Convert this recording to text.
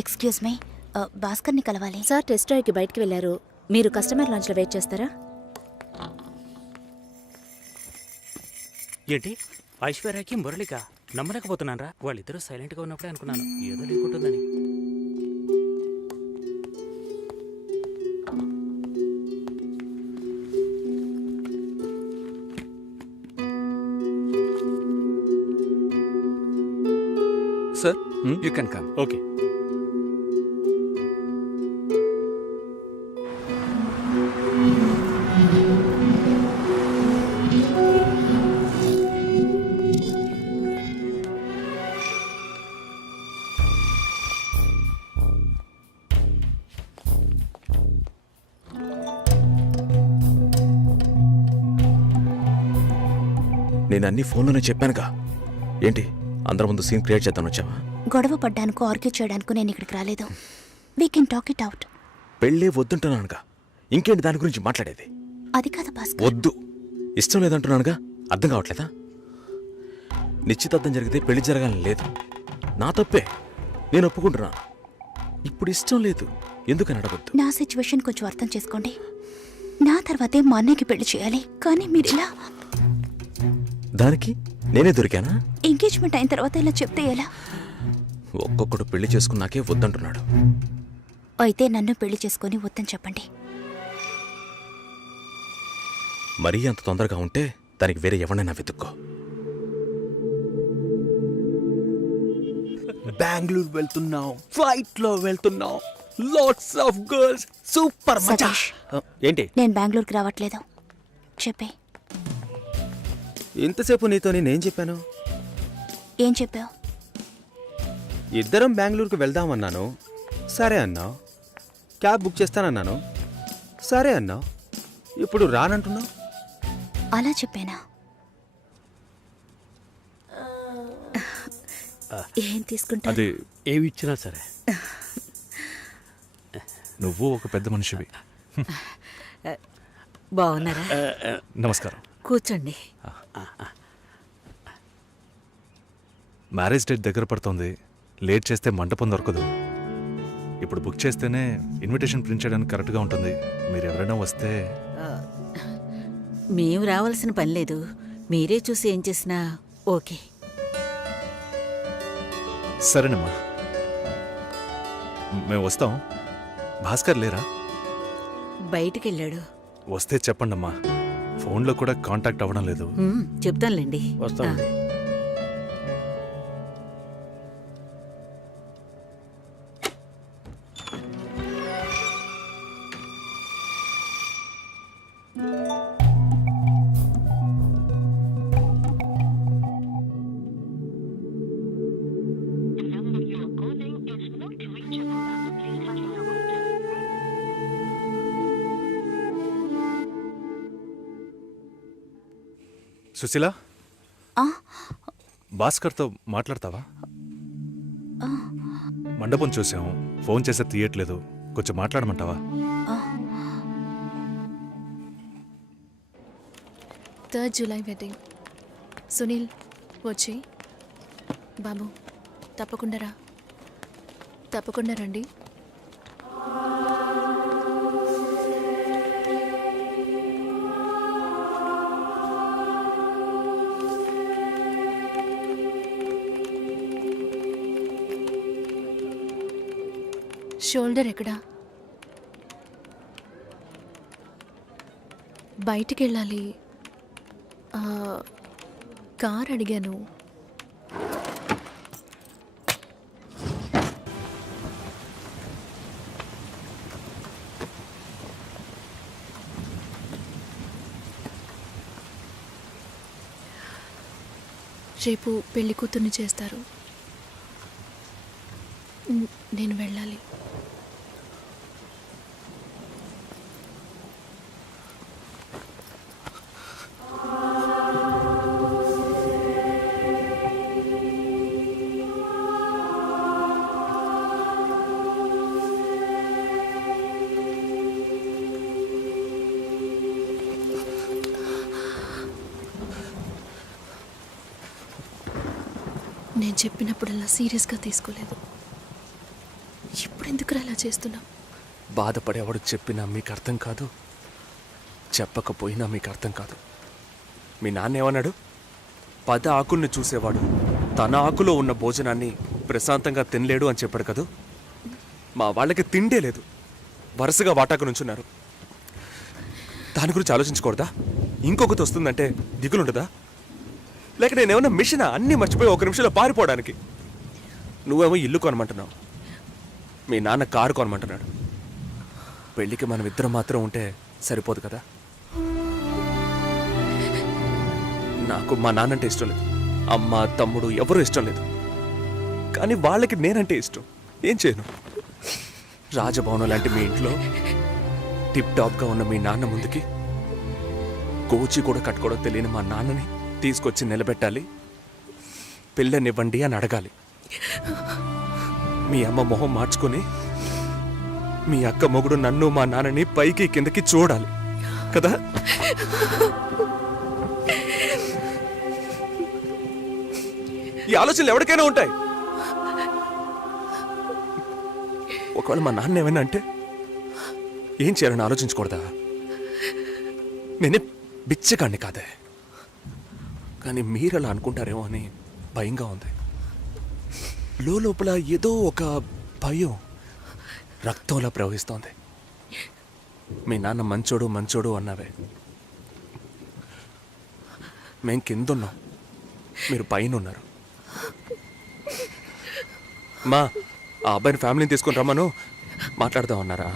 Excuse me, భాస్కర్ని కలవాలి. Sir test డ్రైవ్కి బయటికి వెళ్ళారు. మీరు కస్టమర్ లాంచ్లో వెయిట్ చేస్తారా? ఏంటి ఐశ్వర్యకి మురళిక నమ్మలేకపోతున్నానరా. వాళ్ళిద్దరూ సైలెంట్గా ఉన్నప్పుడే అనుకున్నాను ఏదో లేకుంటుందని. Sir you can come. Okay. నేను అన్ని ఫోన్లోనే చెప్పానుగా. ఏంటి అందరి ముందు సీన్ క్రియేట్ చేద్దామని వచ్చావా? గొడవ పడ్డానుకో, ఆర్గ్యూ చేయడానికి నేను ఇక్కడికి రాలేదు. We can talk it out. పెళ్ళే వద్దుంటున్నానుగా, ఇంకేంటి దాని గురించి మాట్లాడేది? అది కాదు భాస్కర్. వద్దు, ఇష్టం లేదంటున్నానుగా. అర్థం కావట్లేదా? నిశ్చితార్థం జరిగితే పెళ్లి జరగాలని లేదు, నా తప్పే, నేను ఒప్పుకుంటున్నా. ఇప్పుడు ఇష్టం లేదు, ఎందుకని అడగొద్దు. నా సిచ్యువేషన్ కొంచెం అర్థం చేసుకోండి. నా తర్వాతే మా అన్నయ్యకి పెళ్లి చేయాలి, కానీ మీరు ఇలా. దానికి నేనే దొరికానా? ఎంగేజ్మెంట్ అయిన తర్వాత ఇలా చెప్తే ఎలా? ఒక్కొక్కడు పెళ్లి చేసుకున్నాకే వద్దంటున్నాడు. అయితే నన్ను పెళ్లి చేసుకొని వద్దని చెప్పండి. మరీ అంత తొందరగా ఉంటే దానికి వేరే ఎవరైనా వెతుక్కో. బెంగళూరు వెళ్తున్నాం, ఫ్లైట్ లో వెళ్తున్నాం, లాట్స్ ఆఫ్ గర్ల్స్, సూపర్ మజా. సతీష్, ఏంటి నేను బెంగళూరుకి రావట్లేదు చెప్పే. ఇంతసేపు నీతో నేనేం చెప్పాను? ఏం చెప్పావు? ఇద్దరం బెంగళూరుకు వెళ్దామన్నాను, సరే అన్నావు. క్యాబ్ బుక్ చేస్తానన్నాను, సరే అన్నావు. ఇప్పుడు రానంటున్నావు. అలా చెప్పానా? ఏం తీసుకుంటా? అది ఏమి ఇచ్చినా సరే. నువ్వు ఒక పెద్ద మనిషివి. బాగున్నారా? నమస్కారం. కూర్చోండి. మ్యారేజ్ డేట్ దగ్గర పడుతోంది, లేట్ చేస్తే మంటపం దొరకదు. ఇప్పుడు బుక్ చేస్తేనే ఇన్విటేషన్ ప్రింట్ చేయడానికి కరెక్ట్గా ఉంటుంది. మీరు ఎవరైనా వస్తే. మేము రావాల్సిన పని లేదు, మీరే చూసి ఏం చేసినా ఓకే. సరేనమ్మా, మేము వస్తాం. భాస్కర్ లేరా? బయటికెళ్ళాడు. వస్తే చెప్పండమ్మా, ఫోన్లో కూడా కాంటాక్ట్ అవ్వడం లేదు. చెప్తానులేండి. వస్తామండి. సుశీల, ఆ? భాస్కర్తో మాట్లాడతావా? మండపం చూసాం, ఫోన్ చేస్తే తీయట్లేదు, కొంచెం మాట్లాడమంటావా? 3rd July wedding. సునీల్ వచ్చి. బాబు తప్పకుండా రా, తప్పకుండా రండి. షోల్డర్ ఎక్కడా? బయటికి వెళ్ళాలి. కార్ అడిగాను. రేపు పెళ్లి కూతుర్ని చేస్తారు. నేను వెళ్ళాలి. నేను చెప్పినప్పుడల్లా సీరియస్గా తీసుకోలేదు. ఇప్పుడెందుకురా అలా చేస్తున్నావు? బాధపడేవాడు చెప్పినా మీకు అర్థం కాదు, చెప్పకపోయినా మీకు అర్థం కాదు. మీ నాన్న ఏమన్నాడు? 10 ఆకుల్ని చూసేవాడు తన ఆకులో ఉన్న భోజనాన్ని ప్రశాంతంగా తినలేడు అని చెప్పాడు కదా. మా వాళ్ళకి తిండే లేదు, వరుసగా వాటాకు నుంచున్నారు. దాని గురించి ఆలోచించకూడదా? ఇంకొకటి వస్తుందంటే దిగులుండదా? లేక నేనేమన్నా మిషనా అన్నీ మర్చిపోయి 1 నిమిషంలో పారిపోవడానికి? నువ్వేమో ఇల్లు కొనమంటున్నావు, మీ నాన్న కారు కొనమంటున్నాడు. పెళ్ళికి మనం ఇద్దరం మాత్రం ఉంటే సరిపోదు కదా. నాకు మా నాన్నంటే ఇష్టం లేదు, అమ్మ తమ్ముడు ఎవరూ ఇష్టం లేదు. కానీ వాళ్ళకి నేనంటే ఇష్టం. ఏం చేయను? రాజభవనం లాంటి మీ ఇంట్లో టిప్ టాప్గా ఉన్న మీ నాన్న ముందుకి కోచి కూడా కట్టుకోవడం తెలియని మా నాన్నని తీసుకొచ్చి నిలబెట్టాలి, పిల్లనివ్వండి అని అడగాలి. మీ అమ్మ మొహం మార్చుకొని మీ అక్క మొగుడు నన్ను మా నాన్నని పైకి కిందకి చూడాలి కదా. ఈ ఆలోచనలు ఎవరికైనా ఉంటాయి. ఒకవేళ మా నాన్న ఏమైనా అంటే ఏం చేయాలని ఆలోచించకూడదా? నేనే బిచ్చగాడిని కాదే, కానీ మీరు అలా అనుకుంటారేమో అని భయంగా ఉంది. లోపల ఏదో ఒక భయం రక్తంలా ప్రవహిస్తోంది. మీ నాన్న మంచోడు మంచోడు అన్నావే, మేం కిందున్నాం, మీరు పైన ఉన్నారు. మా ఆ అబ్బాయిని ఫ్యామిలీని తీసుకొని రమ్మను మాట్లాడదాం అన్నారా?